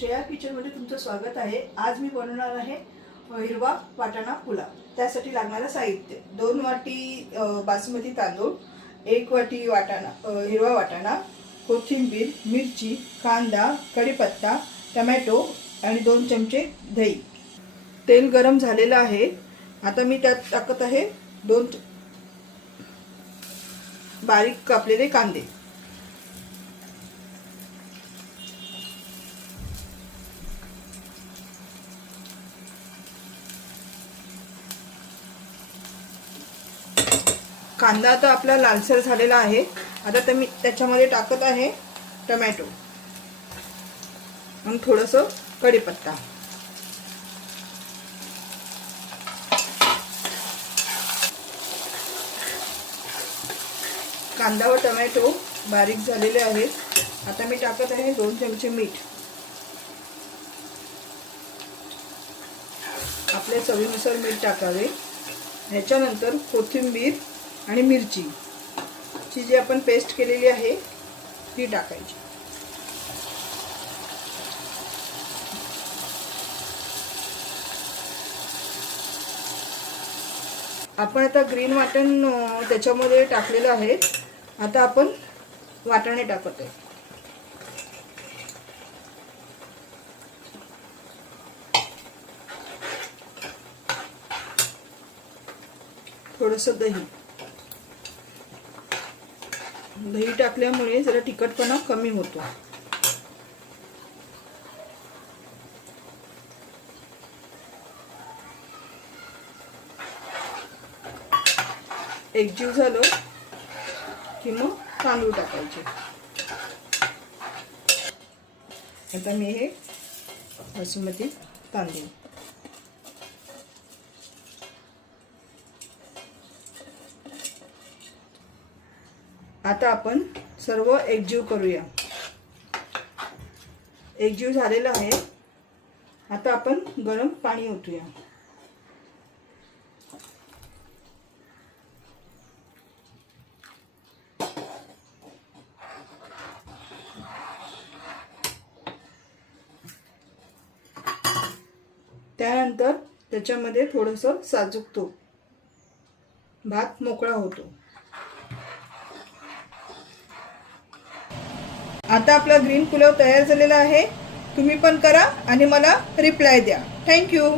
श्रेया किचनमध्ये तुमचं स्वागत आहे। आज मी बनवणार आहे हिरवा वाटाणा पुलाव। त्यासाठी लागणारे साहित्य 2 वाटी बासमती तांदूळ, 1 वाटी हिरवा वाटाणा, कोथिंबीर, मिरची, कांदा, कढीपत्ता, टोमॅटो आणि 2 चमचे दही। तेल गरम झालेलं आहे। आता मी त्यात टाकत आहे 2 बारीक कापलेले कांदे। कांदा आता आपला लालसर झालेला आहे। आता मी त्याच्यामध्ये टाकत आहे टोमॅटो आणि थोडंसं कढीपत्ता। कांदा व टोमॅटो बारीक झालेले आहेत। आता मी टाकत आहे 2 चमचे मीठ, आपल्या चवीनुसार मीठ टाकावे। ह्याच्यानंतर कोथिंबीर आणि मिरची ची जी आपण पेस्ट केलेली आहे ती टाकायची। आपण आता ग्रीन वाटण त्याच्यामध्ये टाकलेलं आहे। आता आपण वाटाणे टाकत आहे। थोडंसं दही टाकल्यामुळे जरा तिखटपणा कमी होतो। एकजीव झालं की मग तांदूळ टाकायचे। आता मी हे बासमती तांदूळ आता आपण सर्व एकजीव करूया। एकजीव झालेला आहे। आता आपण गरम पाणी ओतूया। त्यानंतर त्याच्यामध्ये थोडंसं साजूक तूप, भात मोकळा होतो। आता आपला ग्रीन पुलाव तयार झालेला आहे। तुम्ही पण करा आणि मला रिप्लाय द्या। Thank you.